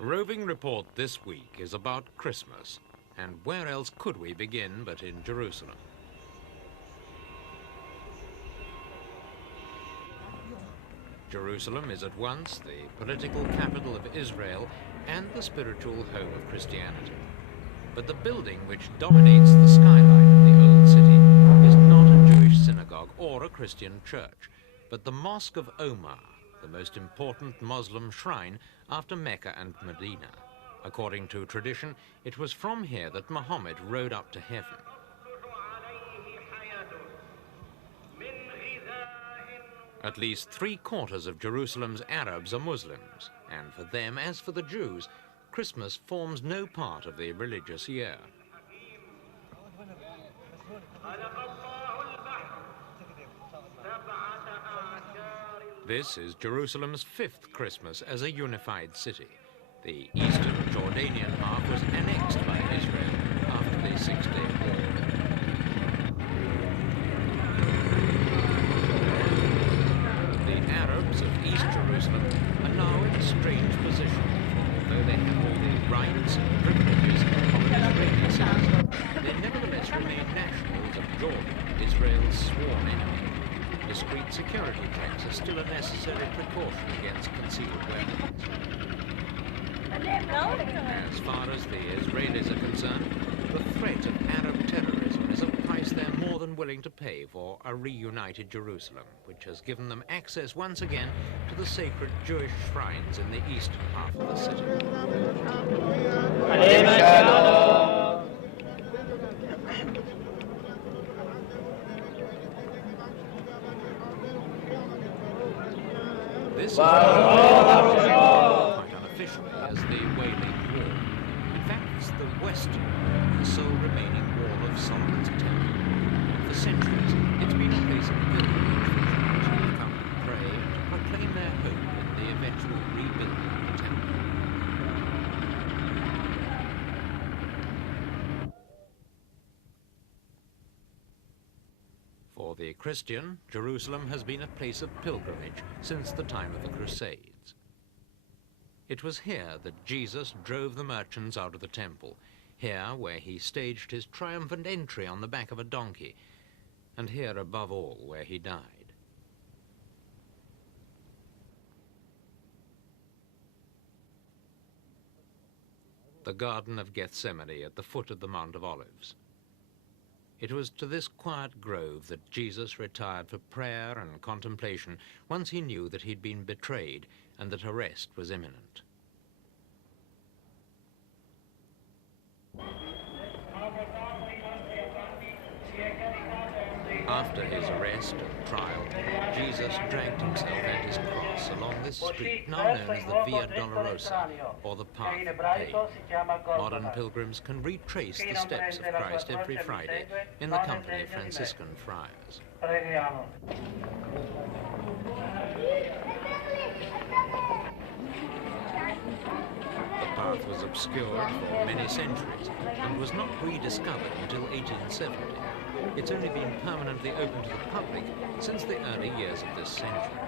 Roving report this week is about Christmas, and where else could we begin but in Jerusalem? Jerusalem is at once the political capital of Israel and the spiritual home of Christianity. But the building which dominates the skyline of the old city is not a Jewish synagogue or a Christian church, but the Mosque of Omar, the most important Muslim shrine after Mecca and Medina. According to tradition, it was from here that Muhammad rode up to heaven. At least 3/4 of Jerusalem's Arabs are Muslims, and for them, as for the Jews, Christmas forms no part of the religious year. This is Jerusalem's 5th Christmas as a unified city. The eastern Jordanian half was annexed by Israel after the Six-Day War. The Arabs of East Jerusalem are now in a strange position. Although they have all the rights and privileges of an Israeli citizen, they nevertheless remain nationals of Jordan, Israel's sworn enemy. Discreet security checks are still a necessary precaution against concealed weapons. As far as the Israelis are concerned, the threat of Arab terrorism is a price they're more than willing to pay for a reunited Jerusalem, which has given them access once again to the sacred Jewish shrines in the eastern half of the city. This is quite unofficially as the Wailing Wall. In fact, it's the western, the sole remaining wall of Solomon's temple. For centuries, it's been a place of pilgrimage for Jews who come to pray and to proclaim their hope in the eventual rebuilding of the temple. For the Christian, Jerusalem has been a place of pilgrimage since the time of the Crusades. It was here that Jesus drove the merchants out of the temple, here where he staged his triumphant entry on the back of a donkey, and here above all where he died. The Garden of Gethsemane at the foot of the Mount of Olives. It was to this quiet grove that Jesus retired for prayer and contemplation once he knew that he'd been betrayed and that arrest was imminent. After his arrest and trial, Jesus dragged himself and his cross along this street now known as the Via Dolorosa, or the Path of Pain. Modern pilgrims can retrace the steps of Christ every Friday in the company of Franciscan friars. The path was obscured for many centuries and was not rediscovered until 1870. It's only been permanently open to the public since the early years of this century.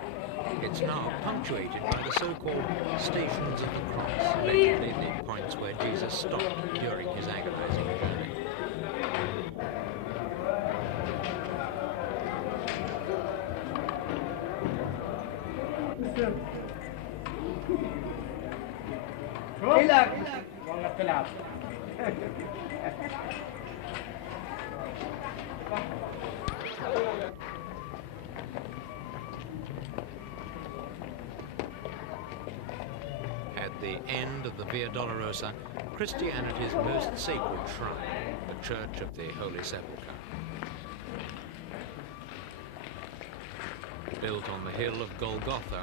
It's now punctuated by the so-called Stations of the Cross, allegedly the points where Jesus stopped during his agonizing journey. At the end of the Via Dolorosa, Christianity's most sacred shrine, the Church of the Holy Sepulchre. Built on the hill of Golgotha,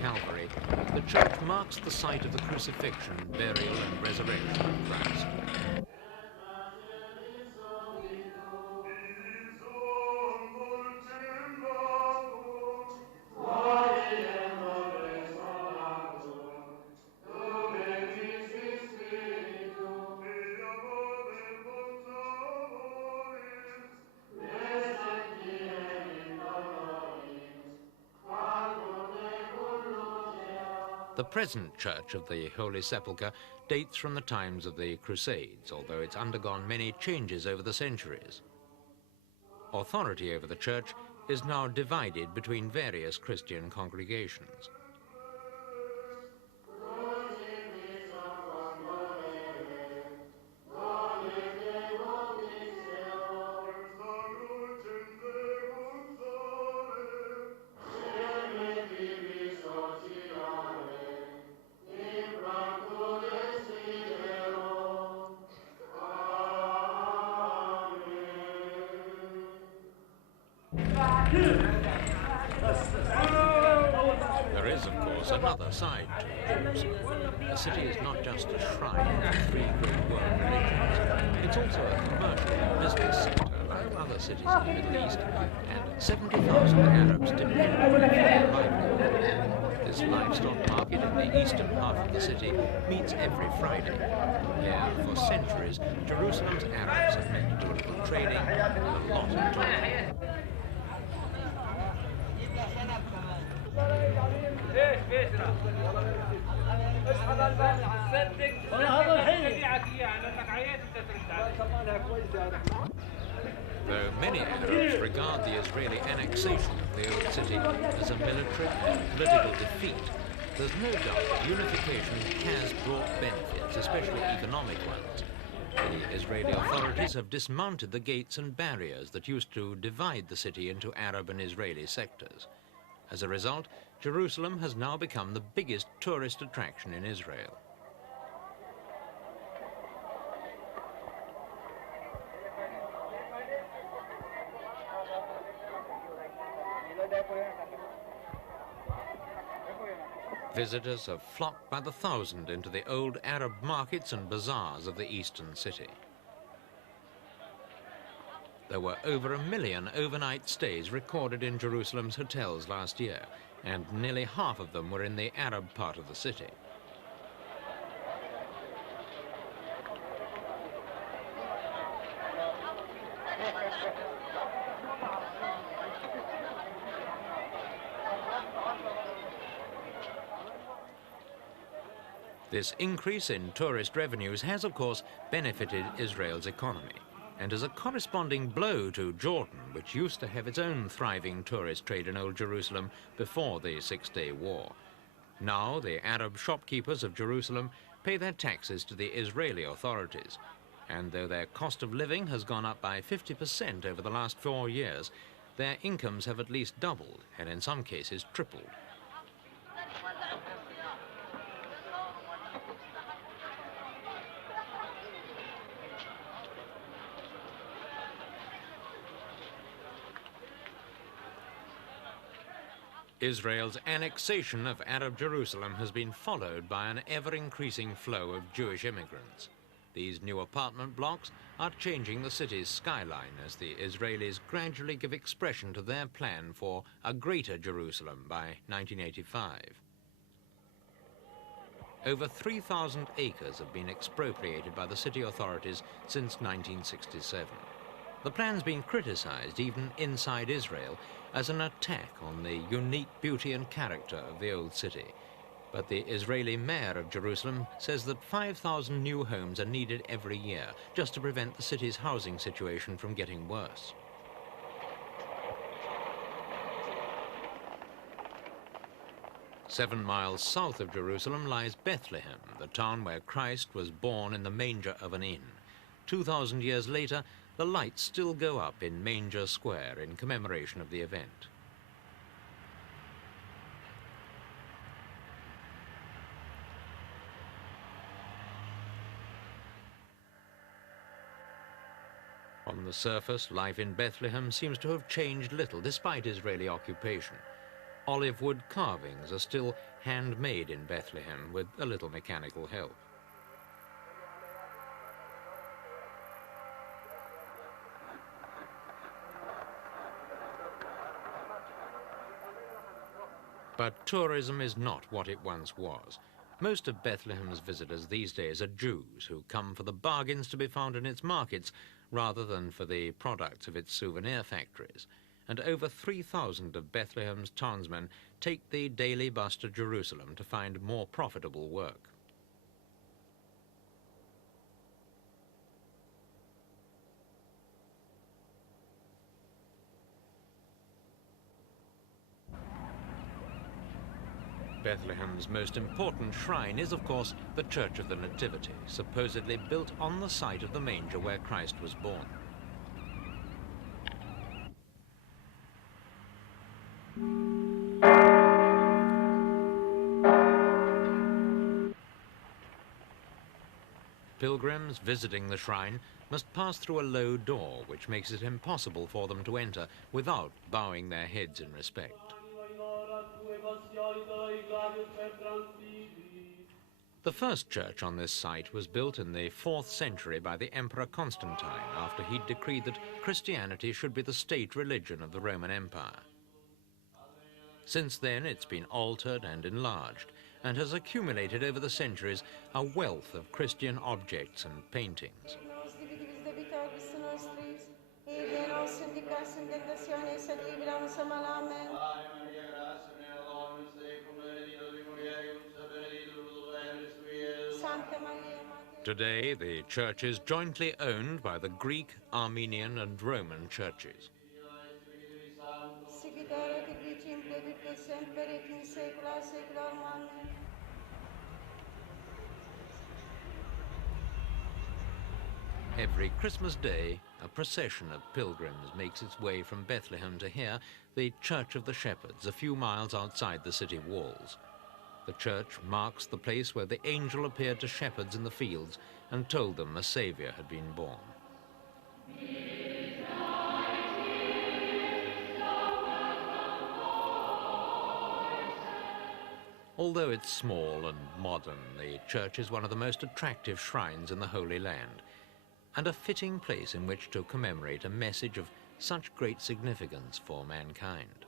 Calvary, the church marks the site of the crucifixion, burial, and resurrection of Christ. The present church of the Holy Sepulchre dates from the times of the Crusades, although it's undergone many changes over the centuries. Authority over the church is now divided between various Christian congregations. There is, of course, another side to Jerusalem. The city is not just a shrine of three great world religions. It's also a commercial and business center like other cities in the Middle East, and 70,000 Arabs depend on it for their livelihood. This livestock market in the eastern half of the city meets every Friday. Here, for centuries, Jerusalem's Arabs have met to do a little trading and a lot of talking. Though many Arabs regard the Israeli annexation of the old city as a military and political defeat, there's no doubt that unification has brought benefits, especially economic ones. The Israeli authorities have dismounted the gates and barriers that used to divide the city into Arab and Israeli sectors. As a result, Jerusalem has now become the biggest tourist attraction in Israel. Visitors have flocked by the thousand into the old Arab markets and bazaars of the eastern city. There were over 1 million overnight stays recorded in Jerusalem's hotels last year, and nearly half of them were in the Arab part of the city. This increase in tourist revenues has, of course, benefited Israel's economy, and as a corresponding blow to Jordan, which used to have its own thriving tourist trade in Old Jerusalem before the Six-Day War. Now the Arab shopkeepers of Jerusalem pay their taxes to the Israeli authorities, and though their cost of living has gone up by 50% over the last 4 years, their incomes have at least doubled, and in some cases tripled. Israel's annexation of Arab Jerusalem has been followed by an ever-increasing flow of Jewish immigrants. These new apartment blocks are changing the city's skyline as the Israelis gradually give expression to their plan for a greater Jerusalem by 1985. Over 3,000 acres have been expropriated by the city authorities since 1967. The plan's been criticized, even inside Israel, as an attack on the unique beauty and character of the old city. But the Israeli mayor of Jerusalem says that 5,000 new homes are needed every year just to prevent the city's housing situation from getting worse. Seven miles south of Jerusalem lies Bethlehem, the town where Christ was born in the manger of an inn. 2,000 years later, the lights still go up in Manger Square in commemoration of the event. On the surface, life in Bethlehem seems to have changed little despite Israeli occupation. Olive wood carvings are still handmade in Bethlehem with a little mechanical help. But tourism is not what it once was. Most of Bethlehem's visitors these days are Jews who come for the bargains to be found in its markets rather than for the products of its souvenir factories. and over 3,000 of Bethlehem's townsmen take the daily bus to Jerusalem to find more profitable work. Bethlehem's most important shrine is, of course, the Church of the Nativity, supposedly built on the site of the manger where Christ was born. Pilgrims visiting the shrine must pass through a low door, which makes it impossible for them to enter without bowing their heads in respect. The first church on this site was built in the 4th century by the Emperor Constantine after he'd decreed that Christianity should be the state religion of the Roman Empire. Since then, it's been altered and enlarged and has accumulated over the centuries a wealth of Christian objects and paintings. Today, the church is jointly owned by the Greek, Armenian and Roman churches. Every Christmas Day, a procession of pilgrims makes its way from Bethlehem to here, the Church of the Shepherds, a few miles outside the city walls. The church marks the place where the angel appeared to shepherds in the fields and told them a Saviour had been born. Although it's small and modern, the church is one of the most attractive shrines in the Holy Land, and a fitting place in which to commemorate a message of such great significance for mankind.